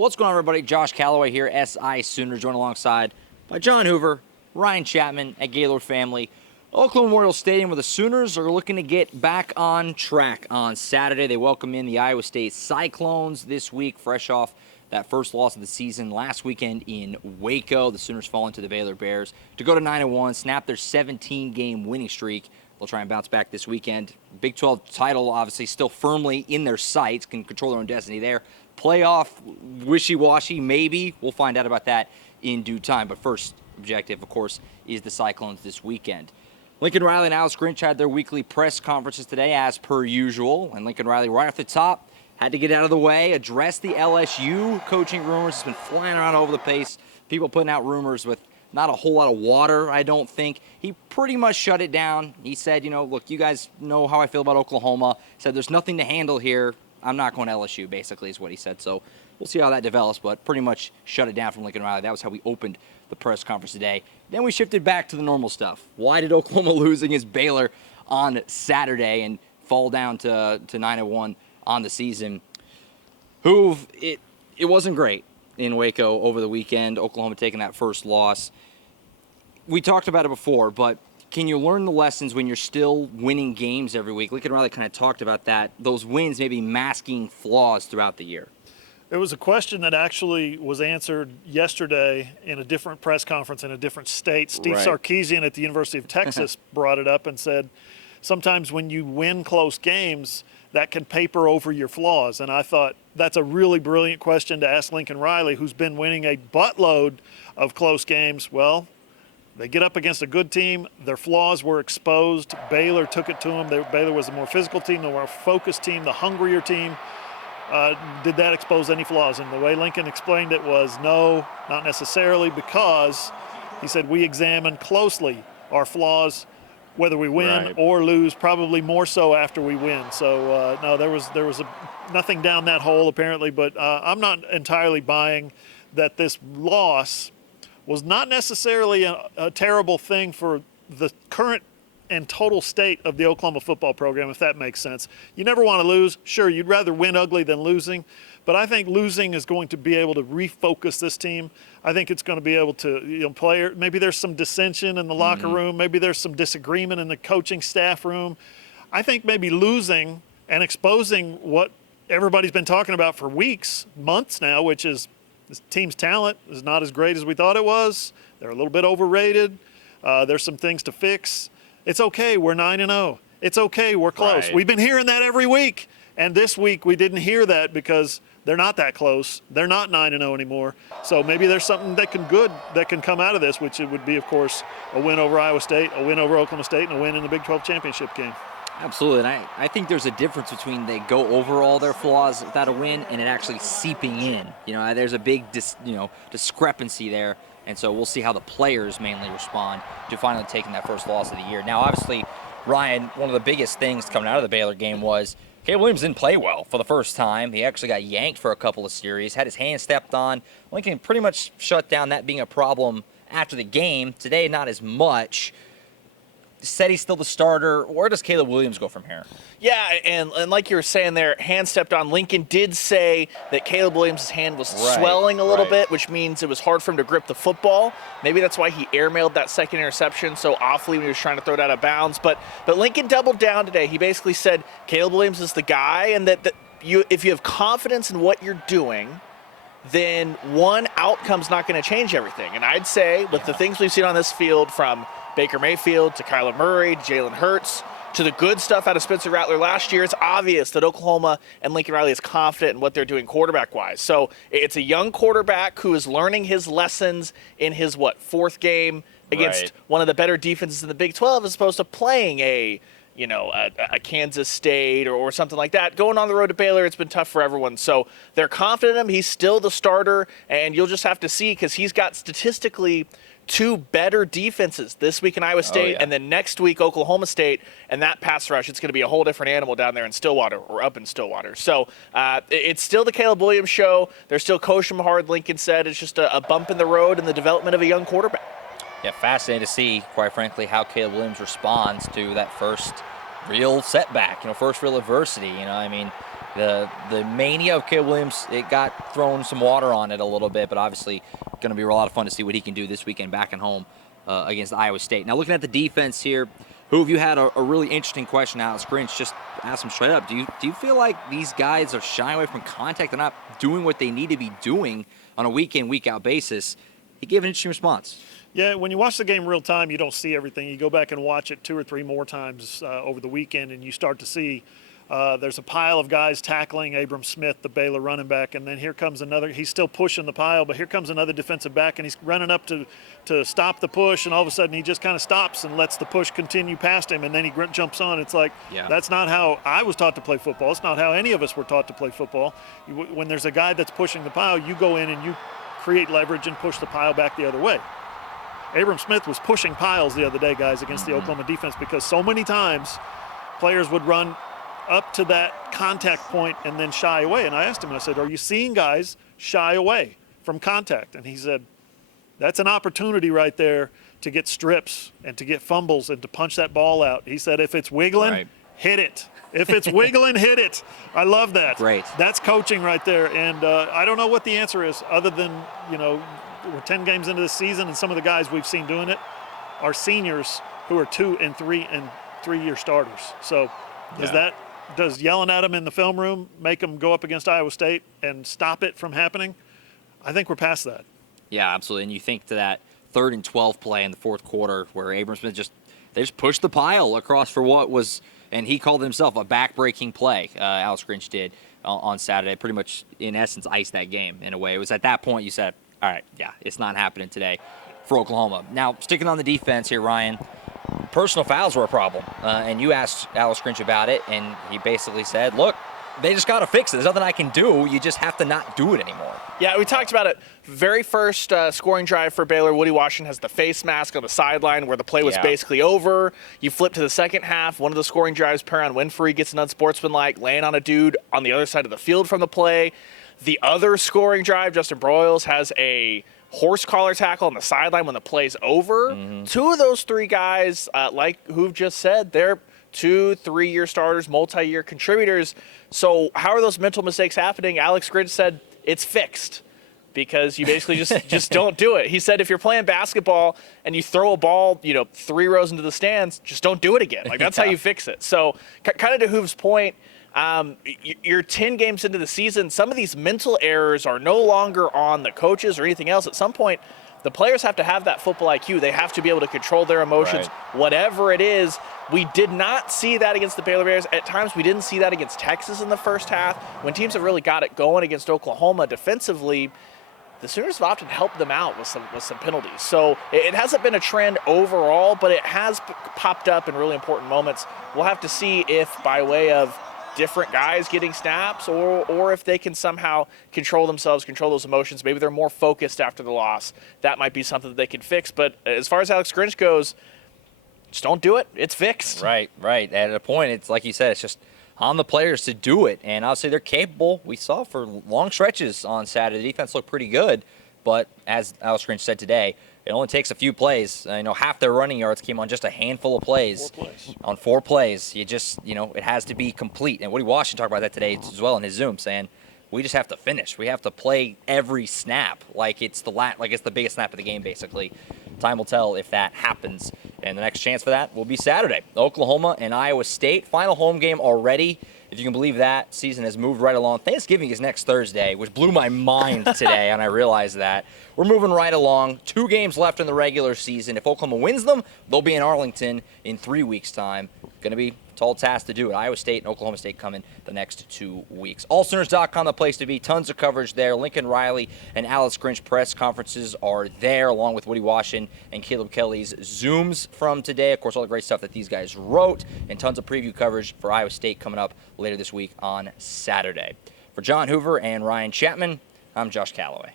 What's going on, everybody? Josh Callaway here, SI Sooner, joined alongside by John Hoover, Ryan Chapman at Gaylord Family. Oakland Memorial Stadium, where the Sooners are looking to get back on track on Saturday. They welcome in the Iowa State Cyclones this week, fresh off that first loss of the season last weekend in Waco. The Sooners fall into the Baylor Bears to go to 9-1, snap their 17-game winning streak. They'll try and bounce back this weekend. Big 12 title, obviously, still firmly in their sights, can control their own destiny there. Playoff, wishy-washy, maybe. We'll find out about that in due time. But first objective, of course, is the Cyclones this weekend. Lincoln Riley and Alex Grinch had their weekly press conferences today, as per usual. And Lincoln Riley, right off the top, had to get out of the way, address the LSU coaching rumors. It's been flying around all over the place. People putting out rumors with not a whole lot of water, I don't think. He pretty much shut it down. He said, look, you guys know how I feel about Oklahoma. He said, there's nothing to handle here. I'm not going to LSU, basically, is what he said. So we'll see how that develops, but pretty much shut it down from Lincoln Riley. That was how we opened the press conference today. Then we shifted back to the normal stuff. Why did Oklahoma lose against Baylor on Saturday and fall down to 9-1 on the season? It wasn't great in Waco over the weekend. Oklahoma taking that first loss. We talked about it before, but can you learn the lessons when you're still winning games every week? Lincoln Riley kind of talked about that. Those wins maybe masking flaws throughout the year. There was a question that actually was answered yesterday in a different press conference in a different state. Steve Sarkisian at the University of Texas brought it up and said, sometimes when you win close games, that can paper over your flaws. And I thought that's a really brilliant question to ask Lincoln Riley, who's been winning a buttload of close games. Well, they get up against a good team. Their flaws were exposed. Baylor took it to them. Baylor was a more physical team, the more focused team, the hungrier team. Did that expose any flaws? And the way Lincoln explained it was no, not necessarily, because he said we examine closely our flaws, whether we win or lose, probably more so after we win. So, no, there was nothing down that hole apparently, but I'm not entirely buying that this loss was not necessarily a terrible thing for the current and total state of the Oklahoma football program, if that makes sense. You never want to lose. Sure, you'd rather win ugly than losing, but I think losing is going to be able to refocus this team. I think it's going to be able to, maybe there's some dissension in the locker room, maybe there's some disagreement in the coaching staff room. I think maybe losing and exposing what everybody's been talking about for weeks, months now, which is this team's talent is not as great as we thought it was. They're a little bit overrated. There's some things to fix. It's okay, we're 9-0. It's okay, we're close. We've been hearing that every week. And this week we didn't hear that because they're not that close. They're not 9-0 anymore. So maybe there's something that can come out of this, which it would be, of course, a win over Iowa State, a win over Oklahoma State, and a win in the Big 12 championship game. Absolutely, and I think there's a difference between they go over all their flaws without a win and it actually seeping in. There's a big discrepancy there, and so we'll see how the players mainly respond to finally taking that first loss of the year. Now, obviously, Ryan, one of the biggest things coming out of the Baylor game was Caleb Williams didn't play well for the first time. He actually got yanked for a couple of series, had his hand stepped on. Lincoln pretty much shut down that being a problem after the game. Today, not as much. Said he's still the starter. Where does Caleb Williams go from here? Yeah, and like you were saying there, hand stepped on. Lincoln did say that Caleb Williams' hand was swelling a little bit, which means it was hard for him to grip the football. Maybe that's why he airmailed that second interception so awfully when he was trying to throw it out of bounds. But Lincoln doubled down today. He basically said Caleb Williams is the guy, and that if you have confidence in what you're doing, then one outcome's not going to change everything. And I'd say with the things we've seen on this field, from Baker Mayfield to Kyler Murray to Jalen Hurts to the good stuff out of Spencer Rattler last year, it's obvious that Oklahoma and Lincoln Riley is confident in what they're doing quarterback-wise. So it's a young quarterback who is learning his lessons in his, fourth game against one of the better defenses in the Big 12, as opposed to playing a Kansas State or something like that. Going on the road to Baylor, it's been tough for everyone. So they're confident in him. He's still the starter, and you'll just have to see, because he's got statistically two better defenses this week in Iowa State and then next week Oklahoma State, and that pass rush, it's going to be a whole different animal down there in Stillwater, or up in Stillwater. So it's still the Caleb Williams show. They're still coaching him hard, Lincoln said. It's just a bump in the road in the development of a young quarterback. Yeah, fascinating to see, quite frankly, how Caleb Williams responds to that first real setback, first real adversity. The mania of Caleb Williams, it got thrown some water on it a little bit, but obviously going to be a lot of fun to see what he can do this weekend back at home against Iowa State. Now, looking at the defense here, Hoove, you had a really interesting question, Alex Grinch. Just ask him straight up. Do you feel like these guys are shying away from contact? They're not doing what they need to be doing on a week-in, week-out basis? He gave an interesting response. Yeah, when you watch the game real time, you don't see everything. You go back and watch it 2 or 3 more times over the weekend, and you start to see there's a pile of guys tackling Abram Smith, the Baylor running back, and then here comes another. He's still pushing the pile, but here comes another defensive back, and he's running up to stop the push, and all of a sudden he just kind of stops and lets the push continue past him, and then he jumps on. It's like, That's not how I was taught to play football. It's not how any of us were taught to play football. When there's a guy that's pushing the pile, you go in and you create leverage and push the pile back the other way. Abram Smith was pushing piles the other day, guys, against the Oklahoma defense, because so many times players would run up to that contact point and then shy away. And I asked him, and I said, are you seeing guys shy away from contact? And he said, that's an opportunity right there to get strips and to get fumbles and to punch that ball out. He said, if it's wiggling, hit it. If it's wiggling, hit it. I love that. Great. That's coaching right there. And I don't know what the answer is other than, we're 10 games into the season, and some of the guys we've seen doing it are seniors who are 2 and 3 and 3-year starters. So does yelling at them in the film room make them go up against Iowa State and stop it from happening? I think we're past that. Yeah, absolutely. And you think to that 3rd and 12 play in the fourth quarter where Abram Smith they just pushed the pile across for what was, and he called himself a back-breaking play, Alex Grinch did on Saturday. Pretty much, in essence, iced that game in a way. It was at that point you said, all right, it's not happening today for Oklahoma. Now, sticking on the defense here, Ryan, personal fouls were a problem. And you asked Alex Grinch about it, and he basically said, look, they just got to fix it. There's nothing I can do. You just have to not do it anymore. Yeah, we talked about it. Very first scoring drive for Baylor, Woody Washington has the face mask on the sideline where the play was basically over. You flip to the second half. One of the scoring drives, Perron Winfrey gets an unsportsmanlike, laying on a dude on the other side of the field from the play. The other scoring drive, Justin Broyles has a horse collar tackle on the sideline when the play's over. 2 of those 3 guys, like Hoove just said, they're 2, 3-year starters, multi-year contributors. So how are those mental mistakes happening? Alex Grinch said it's fixed because you basically just don't do it. He said if you're playing basketball and you throw a ball, 3 rows into the stands, just don't do it again. Like that's how you fix it. So kind of to Hoove's point, you're 10 games into the season. Some of these mental errors are no longer on the coaches or anything else. At some point, the players have to have that football IQ. They have to be able to control their emotions, whatever it is. We did not see that against the Baylor Bears. At times, we didn't see that against Texas in the first half. When teams have really got it going against Oklahoma defensively, the Sooners have often helped them out with some penalties. So it hasn't been a trend overall, but it has popped up in really important moments. We'll have to see if by way of different guys getting snaps or if they can somehow control themselves, control those emotions. Maybe they're more focused after the loss. That might be something that they can fix. But as far as Alex Grinch goes, just don't do it. It's fixed. Right. At a point, it's like you said, it's just on the players to do it. And I'll say they're capable. We saw for long stretches on Saturday, the defense looked pretty good. But as Alex Grinch said today, it only takes a few plays. Half their running yards came on just a handful of plays. 4 plays. On 4 plays. You just, it has to be complete. And Woody Washington talked about that today as well in his Zoom, saying we just have to finish. We have to play every snap like it's the biggest snap of the game, basically. Time will tell if that happens. And the next chance for that will be Saturday. Oklahoma and Iowa State. Final home game already. If you can believe that, season has moved right along. Thanksgiving is next Thursday, which blew my mind today, and I realized that. We're moving right along. 2 games left in the regular season. If Oklahoma wins them, they'll be in Arlington in 3 weeks' time. Going to be a tall task to do it. Iowa State and Oklahoma State coming the next 2 weeks. AllSooners.com, the place to be. Tons of coverage there. Lincoln Riley and Alex Grinch press conferences are there, along with Woody Washington and Caleb Kelly's Zooms from today. Of course, all the great stuff that these guys wrote, and tons of preview coverage for Iowa State coming up later this week on Saturday. For John Hoover and Ryan Chapman, I'm Josh Callaway.